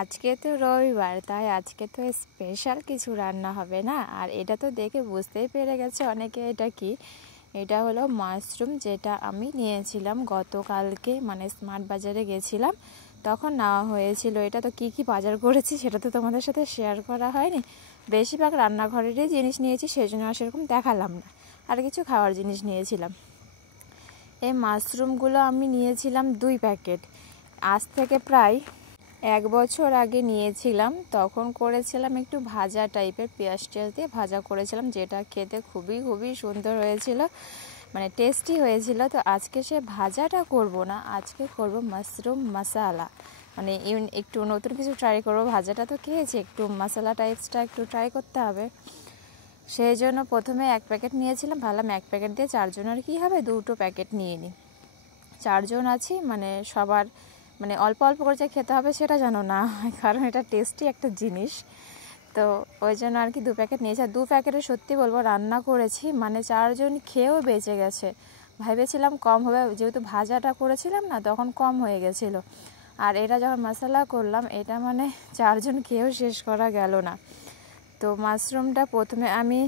আজকে তো রবিবার, তাই আজকে তো স্পেশাল কিছু রান্না হবে না। আর এটা তো দেখে বুঝতেই পেরে গেছে অনেকে এটা কি। এটা হলো মাশরুম, যেটা আমি নিয়েছিলাম গতকালকে, মানে স্মার্ট বাজারে গেছিলাম তখন নেওয়া হয়েছিল। এটা তো কি বাজার করেছি সেটা তো তোমাদের সাথে শেয়ার করা হয়নি। বেশিরভাগ রান্নাঘরেরই জিনিস নিয়েছি, সেই জন্য আর সেরকম দেখালাম না। আর কিছু খাওয়ার জিনিস নিয়েছিলাম। এই মাশরুমগুলো আমি নিয়েছিলাম 2 প্যাকেট। আজ থেকে প্রায় 1 বছর আগে নিয়েছিলাম। তখন করেছিলাম একটু ভাজা টাইপের, পেঁয়াজ টেল দিয়ে ভাজা করেছিলাম, যেটা খেতে খুবই খুবই সুন্দর হয়েছিল, মানে টেস্টি হয়েছিল। তো আজকে সে ভাজাটা করব না, আজকে করব মাশরুম মশালা, মানে একটু নতুন কিছু ট্রাই করব। ভাজাটা তো খেয়েছি, একটু মশলা টাইপসটা একটু ট্রাই করতে হবে। সেই জন্য প্রথমে 1 প্যাকেট নিয়েছিলাম, ভাবলাম 1 প্যাকেট দিয়ে 4 জনের কী হবে, 2টো প্যাকেট নিয়ে নিই। 4 জন আছি, মানে সবার মানে অল্প অল্প করে যে খেতে হবে সেটা যেন না হয়, কারণ এটা টেস্টি একটা জিনিস। তো ওই জন্য আর কি 2 প্যাকেট নিয়েছি। আর 2 প্যাকেটে সত্যি বলবো রান্না করেছি, মানে 4 জন খেয়েও বেঁচে গেছে। ভেবেছিলাম কম হবে, যেহেতু ভাজাটা করেছিলাম না, তখন কম হয়ে গেছিলো। আর এটা যখন মশলা করলাম, এটা মানে 4 জন খেয়েও শেষ করা গেল না। তো মাশরুমটা প্রথমে আমি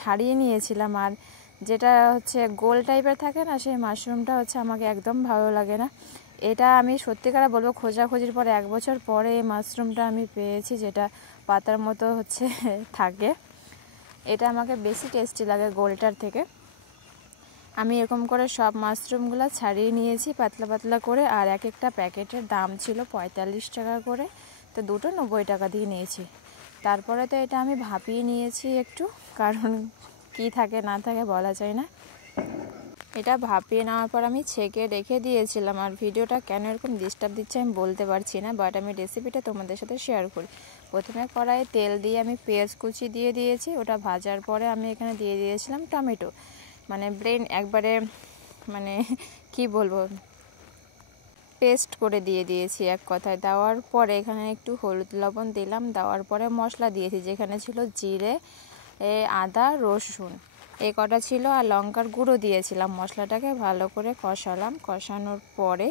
ছাড়িয়ে নিয়েছিলাম। আর যেটা গোল টাইপের থাকে না, সেই মাশরুমটা আমাকে একদম ভালো লাগে না। এটা আমি সত্যিকার বলবো, খোঁজাখুঁজির পরে 1 বছর পরে এই মাশরুমটা আমি পেয়েছি, যেটা পাতার মতো থাকে। এটা আমাকে বেশি টেস্টি লাগে গোলটার থেকে। আমি এরকম করে সব মাশরুমগুলো ছাড়িয়ে নিয়েছি পাতলা পাতলা করে। আর এক একটা প্যাকেটের দাম ছিল 45 টাকা করে, তো 2টো 90 টাকা দিয়ে নিয়েছি। তারপরে তো এটা আমি ভাপিয়ে নিয়েছি একটু, কারণ কি থাকে না থাকে বলা যায় না। এটা ভাপিয়ে নেওয়ার পর আমি ছেঁকে রেখে দিয়েছিলাম। আর ভিডিওটা কেন এরকম ডিস্টার্ব দিচ্ছে আমি বলতে পারছি না, বাট আমি রেসিপিটা তোমাদের সাথে শেয়ার করি। প্রথমে কড়াইয়ে তেল দিয়ে আমি পেঁয়াজ কুচি দিয়ে দিয়েছি। ওটা ভাজার পরে আমি এখানে দিয়ে দিয়েছিলাম টমেটো, মানে ব্রেন একবারে, মানে কি বলবো, পেস্ট করে দিয়ে দিয়েছি এক কথায়। দেওয়ার পরে এখানে একটু হলুদ লবণ দিলাম, দেওয়ার পরে মশলা দিয়েছি, যেখানে ছিল জিরে, আদা, রসুন, এই কটা ছিল, আর লঙ্কার গুঁড়ো দিয়েছিলাম। মশলাটাকে ভালো করে কষালাম, কষানোর পরে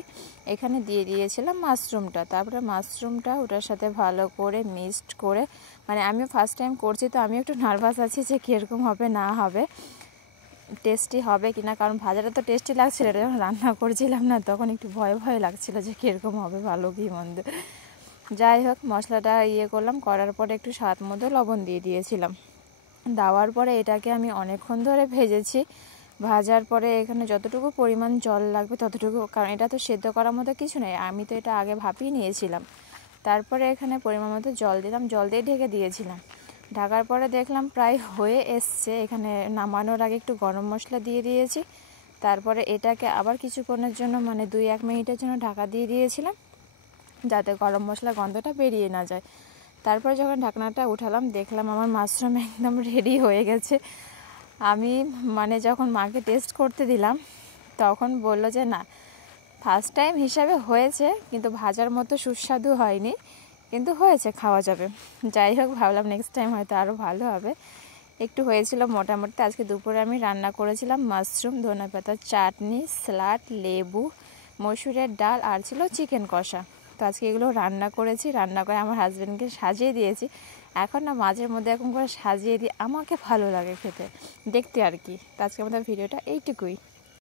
এখানে দিয়ে দিয়েছিলাম মাশরুমটা। তারপরে মাশরুমটা ওটার সাথে ভালো করে মিক্সড করে, মানে আমি ফার্স্ট টাইম করছি তো আমি একটু নার্ভাস আছি যে কীরকম হবে না হবে, টেস্টি হবে কিনা। কারণ ভাজাটা তো টেস্টি লাগছিল, এটা যখন রান্না করছিলাম না তখন একটু ভয় ভয় লাগছিল যে কীরকম হবে, ভালো কি মন্দ। যাই হোক, মশলাটা করলাম, করার পরে একটু স্বাদ মতো লবণ দিয়ে দিয়েছিলাম। দেওয়ার পরে এটাকে আমি অনেকক্ষণ ধরে ভেজেছি। ভাজার পরে এখানে যতটুকু পরিমাণ জল লাগবে ততটুকু, কারণ এটা তো সেদ্ধ করার মতো কিছু নেই, আমি তো এটা আগে ভাপিয়ে নিয়েছিলাম। তারপরে এখানে পরিমাণ মতো জল দিলাম, জল দিয়ে ঢেকে দিয়েছিলাম। ঢাকার পরে দেখলাম প্রায় হয়ে এসছে। এখানে নামানোর আগে একটু গরম মশলা দিয়ে দিয়েছি। তারপরে এটাকে আবার কিছুক্ষণের জন্য, মানে 2-1 মিনিটের জন্য ঢাকা দিয়ে দিয়েছিলাম, যাতে গরম মশলা গন্ধটা বেরিয়ে না যায়। তারপর যখন ঢাকনাটা উঠালাম, দেখলাম আমার মাশরুম একদম রেডি হয়ে গেছে। আমি মানে যখন মাকে টেস্ট করতে দিলাম, তখন বলল যে না, ফার্স্ট টাইম হিসাবে হয়েছে, কিন্তু ভাজার মতো সুস্বাদু হয়নি, কিন্তু হয়েছে, খাওয়া যাবে। যাই হোক, ভাবলাম নেক্সট টাইম হয়তো আরও ভালো হবে। একটু হয়েছিল মোটামুটি। আজকে দুপুরে আমি রান্না করেছিলাম মাশরুম, ধনেপাতার চাটনি, স্যালাড, লেবু, মসুরের ডাল, আর ছিল চিকেন কষা। তো আজকে এগুলো রান্না করেছি, রান্না করে আমার হাজব্যান্ডকে সাজিয়ে দিয়েছি। এখন না মাঝের মধ্যে এরকম করে সাজিয়ে দিই, আমাকে ভালো লাগে খেতে, দেখতে আর কি। তো আজকে আমাদের ভিডিওটা এইটুকুই।